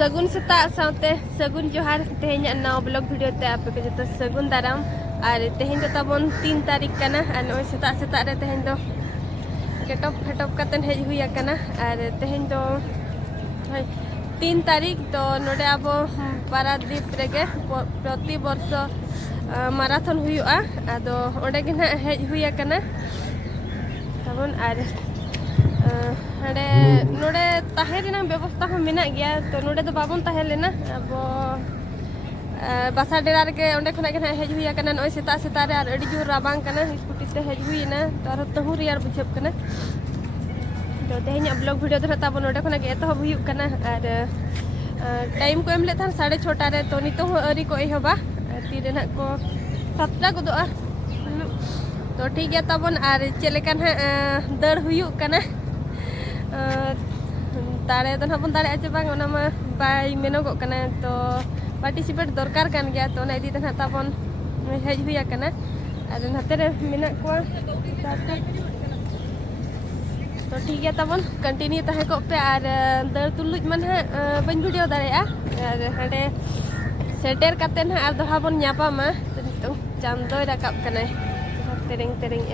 सगुन सेता साथे सगुन जोहार तेहेन नाव ब्लॉग वीडियो ते आपे के जतो सगुन दाराम और तेहेन ताबन 3 तारीख कना और नय सेता सेता रे तेहेन दो केटप फेटप कतन हेज हुई कना और तेहेन दो 3 तारीख तो नोडे अब पारादीप रेगे प्रति वर्ष माराथन हुआ आदो ओडे गे ना हेज हुई कना ताबन और हाडे नोडे ताहेरेना व्यवस्था हो मेना गया तो नोडे तो बाबन ताहे लेना अब बासा डेरा रे ओंडे खना गे हेज हुई कना नय सेता सेता रे और अडी जोर राबांग कना स्कूटी ते हेज हुई ना तो और तहु रियार बुझब कना तो तेहेन ब्लॉग वीडियो तो ताबन ओंडे खना गे एतहब हुई कना और टाइम को एम ले थान 6:30 रे तो नितो अरी को एहबा ती रे ना को 7टा गोदोआ तो ठीक है ताबन और चलेका ना दड़ हुई कना दाड़े तो नाबन दाड़े आचे बांग ओना मा बाय मेनोगो कना तो पार्टिसिपेट दरकार कान गया तो ना इदी तना ताबन हेज हुई कना और नाते रे मेना को तो ठीक है ताबन कंटिन्यू ताहे को पे और दड़ तुलुज मन है बन वीडियो दाड़ेया और हाडे सेटेर काते ना और दोहा बन न्यापामा तो नितो चांदोय राकाब कना तेरेंग तेरेंग ए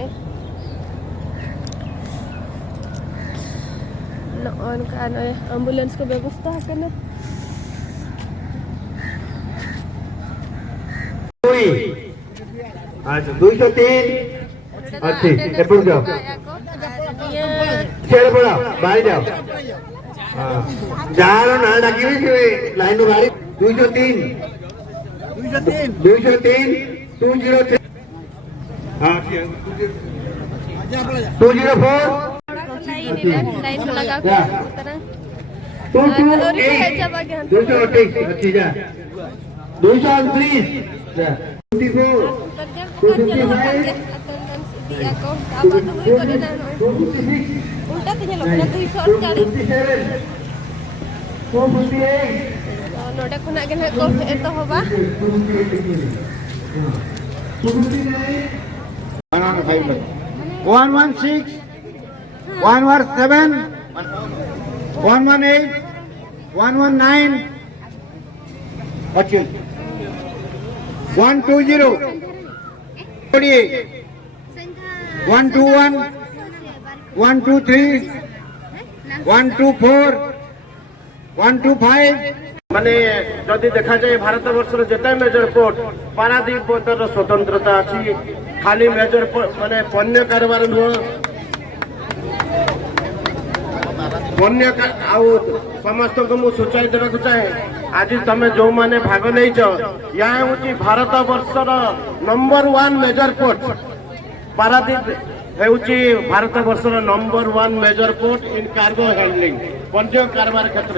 उनका एम्बुलेंस को व्यवस्था करना अच्छा 203 अच्छी एपुर जाओ चल पड़ा बाहर जाओ हां जानो ना डाकी लाइन गाड़ी 203 203 हां 204 लाइन लगा के उतरा 228 अच्छी जा 229 जा 24 उल्टा तिnya lokna 240 नोडे खुना गे ना को एतो होबा 116 117 118 119 अच्छी 120 48 121 123 124 125 माने जदि देखा जाए भारत वर्षर जेते मेजर पोर्ट पारादीप बंदर स्वतंत्रता अच्छी खाली मेजर माने पन्य कारोबार नुह पन्य आउ समस्त को मु सूचाई देवाक चाहे आज तमे जो माने भाग नहीं या हूँ भारत वर्षर नंबर 1 मेजर पोर्ट पारादीप हेउची भारत वर्षर number 1 major port in cargo handling पन्य कारोबार क्षेत्र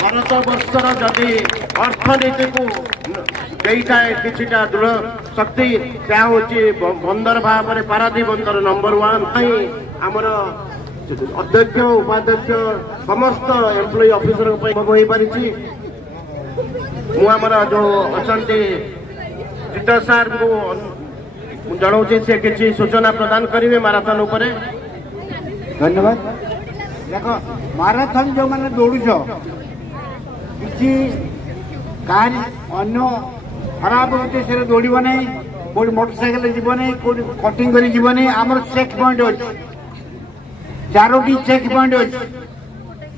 भारत वर्षर जदि अर्थनीति को देइथाए किछिटा दृढ़ शक्ति त्या होची बंदर भाव में पारादीप बंदर नंबर 1 आमर अध्यक्ष उपाध्यक्ष समस्त एम्प्लॉई ऑफिसर हो पारी जो अच्छा जित सार को जनाऊँ से किसी सूचना प्रदान करेंगे माराथन उपर धन्यवाद देख माराथन जो मैंने दौड़ुच कि अन्य खराब उद्देश्य दौड़ नहीं कौट मोटरसाइकेल जीव नहीं कौट कटिंग कर जीव नहीं आम चेक पॉइंट अच्छे 4टी चेक पॉइंट अच्छे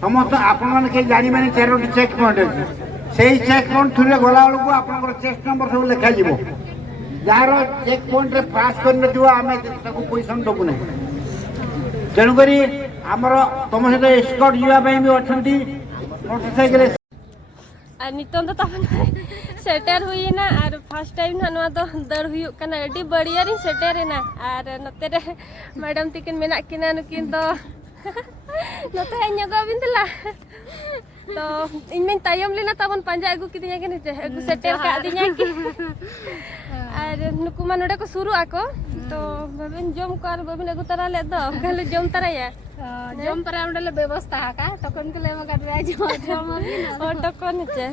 समस्त आपण जानी 4टी चेक पॉइंट अच्छे से चेक पॉइंट थ्रू गला बेलू आप चेक नंबर सब लिखा जार चेक पॉइंट पास कर पैसा दबू ना तेणुक आमर तुम सहित एस्कॉर्ट जावाई भी अच्छा मोटरसाइकेल नितों तो तब सेटर हुई ना और फर्स्ट टाइम ना तो दर हुई कना अडी बढ़िया री सेटर है ना और नते रे मैडम तिकिन मेना किना नुकिन तो नते हन्या को बिंदला तो इन में तायम लेना तबन पंजा अगु किदिया के नीचे अगु सेटर का दिया की और नुकु मा नोडे को शुरू आको तो बबिन जम कर बबिन अगु तरा ले दो खाली जम तराया जम तरा उडले व्यवस्था का टकन के ले मगा दे जम और टकन चे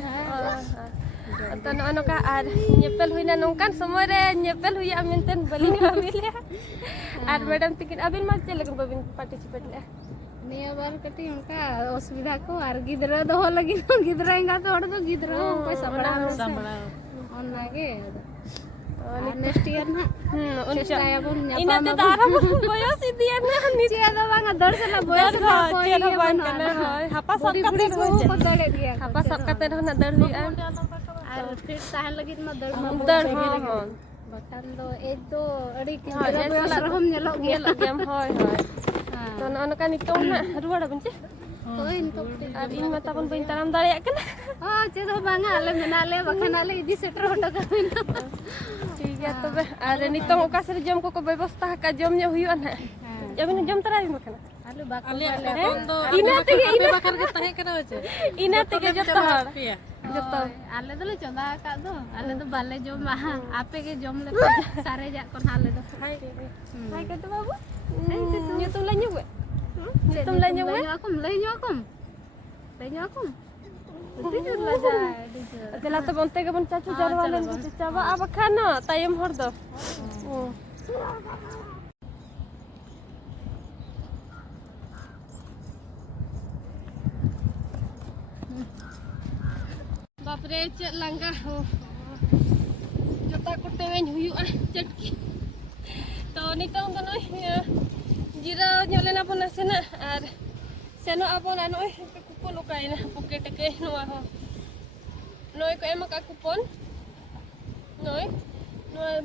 तो नोका और नेपेल हुईना नोकान समय रे नेपेल हुई मेनतेन बलिन मिलिया और मैडम तिकिन अबिन मा चले बबिन पार्टिसिपेट ले निया बार कटी उनका असुविधा को आर गिदरा दोहो लगी गिदरा एंगा तो हड़ तो गिदरा कोई सबड़ा ओना के नेक्स्ट ईयर ना चेष्टाया बन इनाते दारा बयस इदिया ना नीचे दा बांगा दर से ला बयस चेर बान कना हापा सब कते को दड़े दिया हापा सब कते रहना दर हुई आर फिर ताहन लगी ना दर दर हां बखान दो एक दो अड़ी के बयस रहम नेलो गया होय तो नका नितों ना रुवाड़ा बंचे तो इनको आर इन मता बन बइन ताराम दाड़े कना चेद बांगा आले मेनाले बखान आले इदी सेटर हटो कइना ठीक है तबे आर नितों ओका से जम को व्यवस्था का जम ने हुई ना जब जम तराई मखना आलू बाको इनाते बखर के तहे करा होचे इनाते के जत्ता जत्ता आले दले चंदा का दो आले तो बाले जम आपे के जम ले सारे जा कोन आले दो हाय के तो बाबू तुम ले न्यू तुम ले न्यू ले new Dijur lah jai, dijur. Adalah tu bontek ke bon cacu jarwalan gitu. Coba apa kana tayam hor do. Bapre cek langkah. Jota kutengan huyu cetki. To nitong to noi jira nyolen apa nasena ar seno apa nanoi kupon ukaina poket ke noa ho noi ko emak kupon noi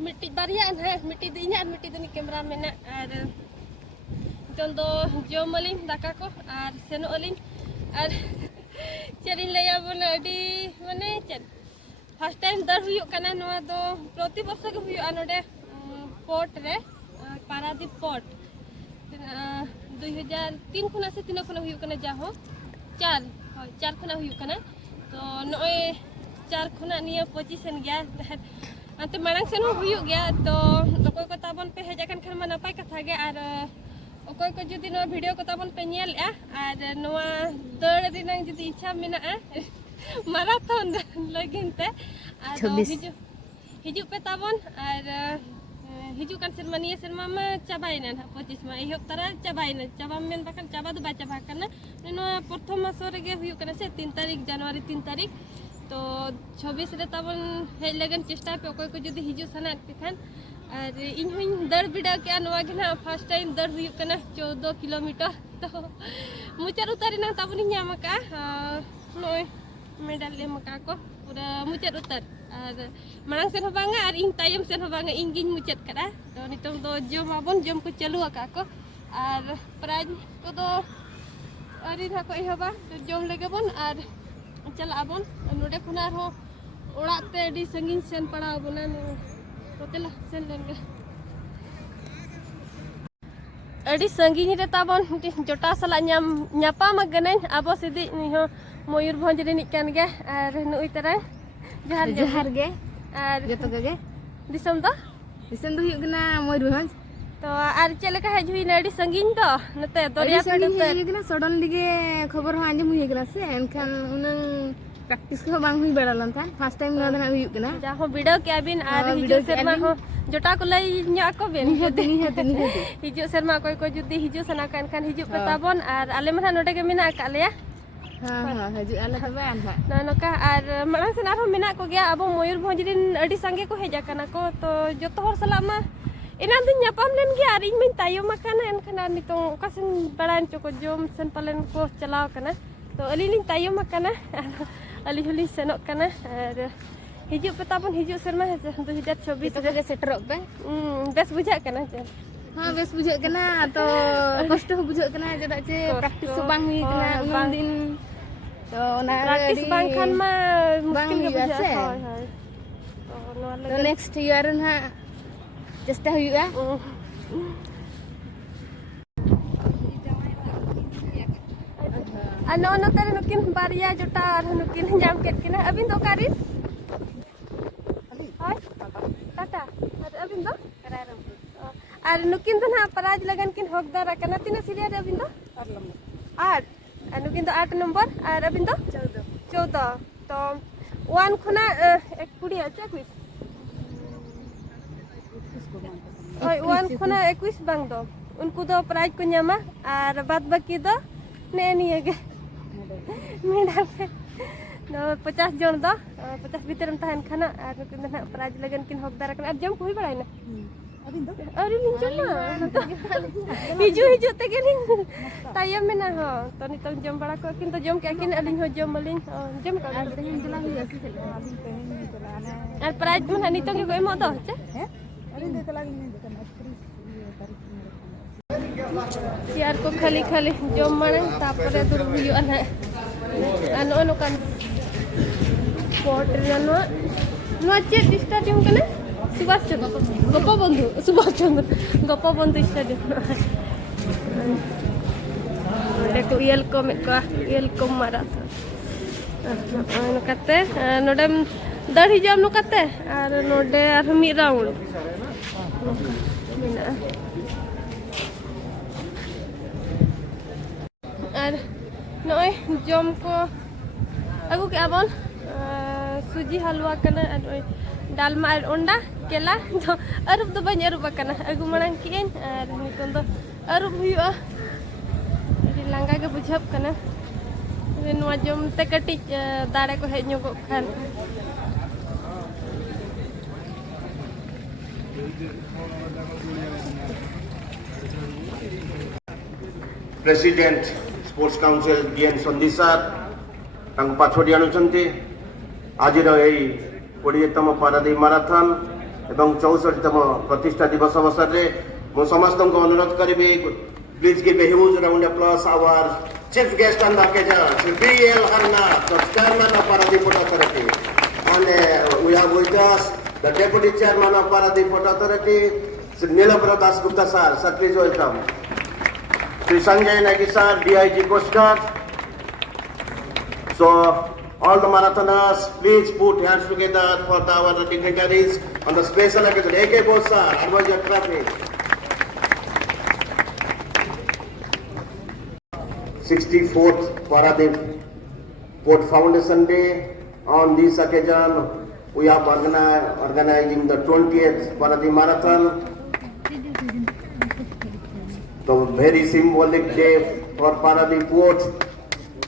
mitti barian ha mitti dinya mitti dini kamera mena ar tondo jomalin daka ko ar seno alin ar cerin laya bona adi mane cen first time dar huyuk kana noa do proti borsha ge huyuk anode port re paradip port 2003 खुना से 3 खुना हुई कना जाहो 4 खुना हुई कना तो नोय 4 खुना निया पोजीशन गया अंते मांग से हुई गया तो ओकोय को ताबन पे हेजाकन खन मा नपाय कथा गे आर ओकोय को जुदी नो वीडियो को ताबन पे नेल आ आर नोआ दड़ दिनां जुदी इच्छा मेना मैराथन लगिनते आर हिजु पे ताबन are हिजू kan serma niya serma ma cabaina na pocis ma ihop tara cabaina caba men bakan caba do baca bakana no prothom maso rege huyu kana se 3 तारीख जनवरी 3 तारीख तो 26 रे ताबन हे लगन चेष्टा पे कोई को जदी हिजू सना खान और इन हुई दर बिडा के नवा गना फर्स्ट टाइम दर हुyu kana 14 किलोमीटर तो मुचार उतारी ना ताबन न्यामका नोय मेडल ले मका को पूरा मुचार उतार और मांग से बांगा और इन तायम से बांगा इन गिन मुचाद करा तो नितों दो जम आबन जम को चालू आका को और प्राइज को दो अरी ना को एहबा तो जम लेगे बन और चला आबन नोडे खुना हो ओड़ाते डी संगीन सेन पड़ा बना तो चला सेन लेंगे अडी संगीन रे ताबन जोटा सला न्यापा मगने आबो सिदी नि हो मयूरभंज रे निकान गे और नुई तरह जोहार गे और जतो गे दिसम दो हुयुग ना मयूरभंज तो आर चलेका हेज हुई नडी संगीन तो नते दरिया पे हुयुग ना सडनली गे खबर हो आंजम हुयुग ना से एनखान उनन प्रैक्टिस को बांग हुई बेड़ालन था फर्स्ट टाइम ना दना हुयुग ना जा हो वीडियो के अबिन आर हिजु शर्मा हो जोटा को लई न्या को बेन हिजु शर्मा कोई जुदी हिजु सना कान खान हिजु पताबन आर आले मना नोडे के मिना का लेया हाँ हजू आले तबे आनहा नका आर मांग से नारो मिना को गया अब मयूरभंज रिन अडी संगे को हेजा कना को तो जतो हर सला मा इना दिन न्यापाम लेन गया आर इन मिन तायो मकाना एनखान नितों ओकासन बड़ान चको जोम सन पलन को चलाव कना तो अली लिन तायो मकाना अली हली सेनोक कना आर हिजु पताबन हिजु शर्मा 2024 रे सेटरक पे बेस बुझा कना हाँ बेस बुझे कना तो कष्ट हो बुझे कना जदा चे प्रैक्टिस को बांग हुई कना उन दिन तो ना प्रैक्टिस बांग खान मा मुश्किल के बुझा से तो नेक्स्ट ईयर ना चेष्टा हुआ ano tare nukin baria jota ar nukin jam ket kina abin do karin hoy tata ar abin do kararam ar nukin to na paraj lagan kin hokdar kana tina siria re abin do 8 nukin do 8 number ar abin do 14 to 1 khuna ek kudi acha quiz hoy 1 khuna 21 bang do उनको दो prize को न्यामा और बाद बाकी दो ने नहीं है मेडल के 50 जन दो 50 भीतर में तहन खाना और प्राइज लगन किन हकदार कना जम कोई बड़ाई ना अरे हिजू हिजू ते के तायम में ना हो तो नित जम बड़ा को किन तो जम के किन अलिन हो जम मलिन जम का और प्राइज में नित के कोई मत हो यार को खाली खाली जम माने तापरे दूर हुयो ना अनो अनो कान स्पोर्ट रनो नो चेक स्टाडियम कने सुभाष चंद्र गोपा बंधु स्टाडियम देखो वेलकम मारा नोकाते नोडे दर हिजाम नोकाते और नोडे और मी राउंड और नॉय जम को अगु के आबन सूजी हलवा कना डालमा और अंडा केला तो अरुब तो बन अरुब कना अगु मांग के और नितन तो अरुब हुआ लांगा के बुझब कना नवा जम ते कटी दाड़े को हेज ᱧᱚᱜᱚᱜ Khan President Sports Council DN Sondisar ତାଙ୍କ ପାଛୋଟି ଆଣୁଛନ୍ତି ଆଜିର ଏହି 20ତମ ପାରାଦୀପ ମାରାଥନ ଏବଂ 64ତମ ପ୍ରତିଷ୍ଠା ଦିବସ ଅବସରରେ ମୁଁ ସମସ୍ତଙ୍କୁ ଅନୁରୋଧ କରିବି please give a huge round of applause our chief guest on the occasion Sri B.L. Harnath, the chairman of Paradeep Port Authority, and we have with us the deputy chairman of Paradeep Port Authority Sri Nilabra Das Gupta sir. Sir, please welcome. Sri Sanjay Nagi sir, DIG Coast Guard. So, all the marathoners, please put hands together for our dignitaries on the special occasion. AK Bose sir, advisor traffic. 64th Paradeep Port Foundation Day. On this occasion, we are organizing the 20th Paradeep Marathon. The very symbolic day for Paradeep Port.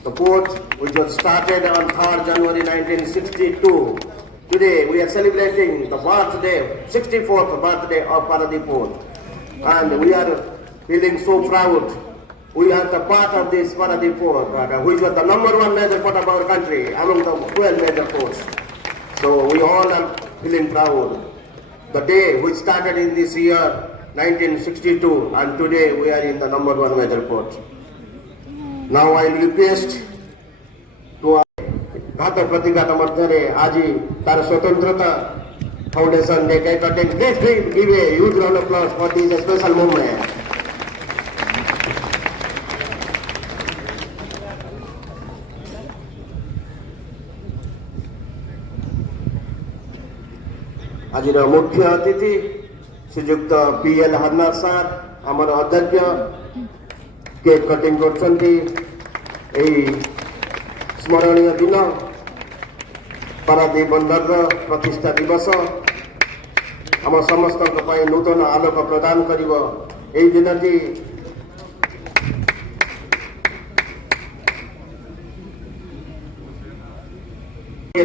The port, which was started on 3rd January 1962. Today, we are celebrating the birthday, 64th birthday of Paradeep Port. And we are feeling so proud. We are the part of this Paradeep Port, which was the #1 major port of our country among the 12 major ports. So we all are feeling proud. The day which started in this year, 1962, and today we are in the #1 major port. Now I request to घात प्रतिघात मध्य आज तार स्वतंत्रता foundation ने cake cutting please give a huge round of applause for this special movement. आज मुख्य अतिथि श्रीयुक्त B.L. Harnath sir आमर अध्यक्ष केक कटिंग करछंती एई स्मरणीय दिन पारादीप बंदर प्रतिष्ठा दिवस आम समस्त नूतन आलोक प्रदान करिव एई दिनटी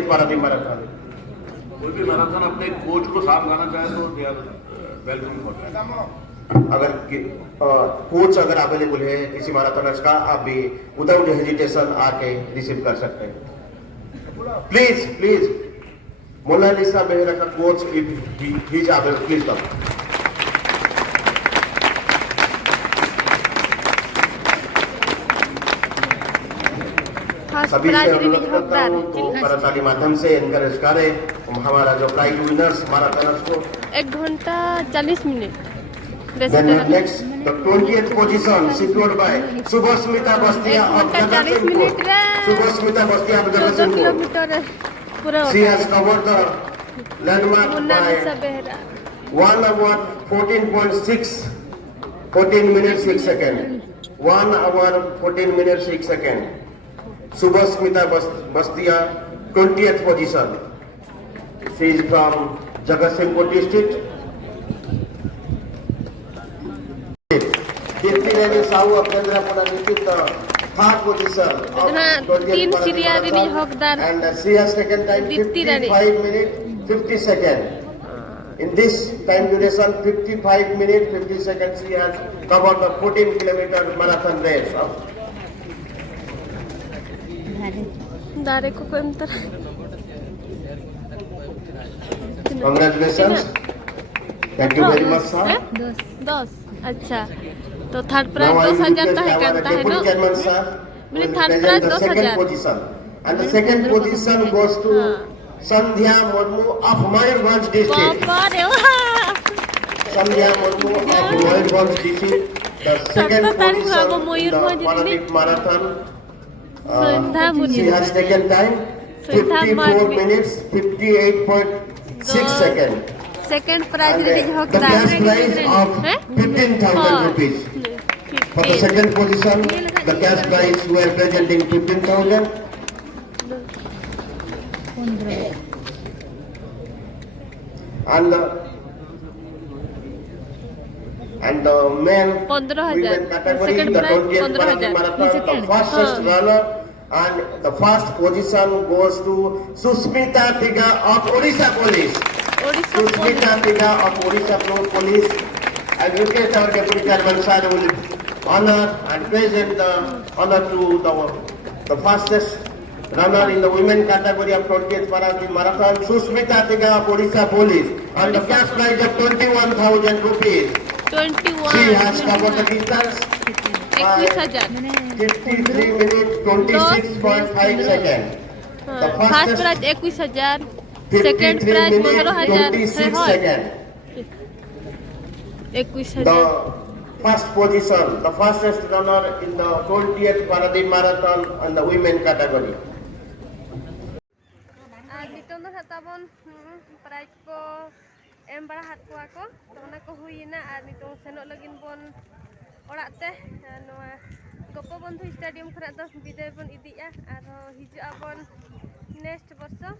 पारादीप मैराथन. कोई भी मैराथन अपने कोच को साथ लाना चाहे तो they are welcome for that. अगर कोच अगर अवेलेबल है किसी मैराथनर्स का आप भी विदाउट हेजिटेशन आके रिसीव कर सकते हैं. प्लीज प्लीज मोनालिसा बेहरा का coach if he is available please come. सभी से अनुरोध करता हूँ तो करताली माध्यम से एनकरेज करें हमारा जो प्राइज विनर्स मैराथनर्स को. 1 घंटा 40 minute. Then next, the 20th position secured by Subhasmita Bastia of Jagatsinghpur. Subhasmita Bastia of Jagatsinghpur. She has covered the landmark by 1 hour 14 minutes 6 seconds. 1 hour 14 minutes 6 seconds. Subhasmita Bastia, 20th position. She is from Jagatsinghpur district. Kirti Rani Sahu of Kendrapura district, third position of Dengan 20th tin Paradip Syria ini Marathon, hokdar. and she has taken time Dipti Rani. 55 minutes 50 seconds. In this time duration, 55 minutes 50 seconds, she has covered the 14-kilometer marathon race. Dari ko entar. Congratulations. Thank you very much, sir. Dos. अच्छा तो third prize Now I 2000 request है our करता है deputy ना chairman, sir, मेरे will third present prize the second 2000 position. And the second position goes to Sandhya Murmu of Mayurbhanj district. बाबा रे वाह Sandhya Murmu of Mayurbhanj district. The second Satu tarik position lagu in the Mayurbhanj ini. Paradip Marathon. Sandhya Murmu. She has taken time Sandhya 54 Murmu. minutes 58.6 seconds. Second prize And रे the हकदार cash prize of 15,000 rupees. For the second position, the cash prize we are presenting 15,000. And the men 15,000. women category, Second the prize 20th Paradip 15,000. Marathon, the fastest runner, and the first position goes to Susmita Tiga of Odisha Police. Odisha Susmita Tiga of Odisha Police. And request our deputy chairman sir will honor and present the honor to the fastest runner in the women category of 20th Paradip Marathon, Susmita Tiga of Odisha Police, and the cash prize of 21,000 rupees. 21 She has covered the distance by 21,000 53 minutes 26.5 seconds. The first fastest prize 21,000 second 53 prize minutes 15,000 26 है seconds. 21,000 The first position, the fastest runner in the 20th Paradip Marathon in the women category. nitong do hatabon prize ko em bara hat ko ako to ona ko huina ar nitong senok lagin bon orak te noa gopo bondhu stadium khara do biday bon idia ar hiju abon next borso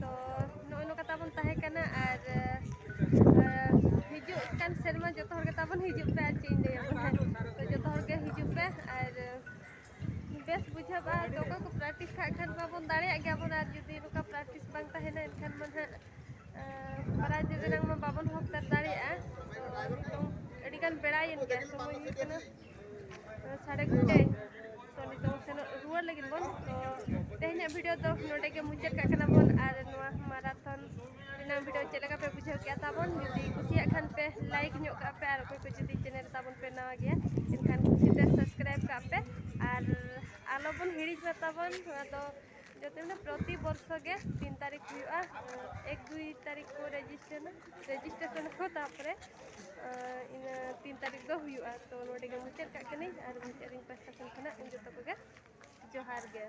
to no kata bon tahe kana ar hiju kan serma joto hor kata bon hiju pe ar chin de to joto hor ge hiju pe ar bes बुझाबा तो को practice Khan बाबन दाड़े गयाबन are जदि नुका practice बांग तहेना एनखान मन हा prize जदि रंग मा बाबन हकदार दाड़े तो नितों अडी गान बेड़ायन गया समय हुई कना 9:30 तो नितों सेनो रुआर लगिन बन तो तेहना वीडियो तो नोडे के मुचाद का कना बन आर नोआ मैराथन दिना वीडियो चलेगा पे बुझाव गया ताबन जदि कुसिया खान पे लाइक ᱧᱚᱜ का पे आर को जदि चैनल ताबन पे नवा गया एनखान कुसिते सब्सक्राइब का पे आर आलोबन हिड़ी बताबन तो जते ना प्रति वर्ष के 3 तारीख हुआ 1-2 तारीख को रजिस्ट्रेशन को तापरे इन 3 तारीख दो हुआ तो नोडे के मुचाद का कनी आर मुचाद इन पास्ता खना इन जतो को जोहार गे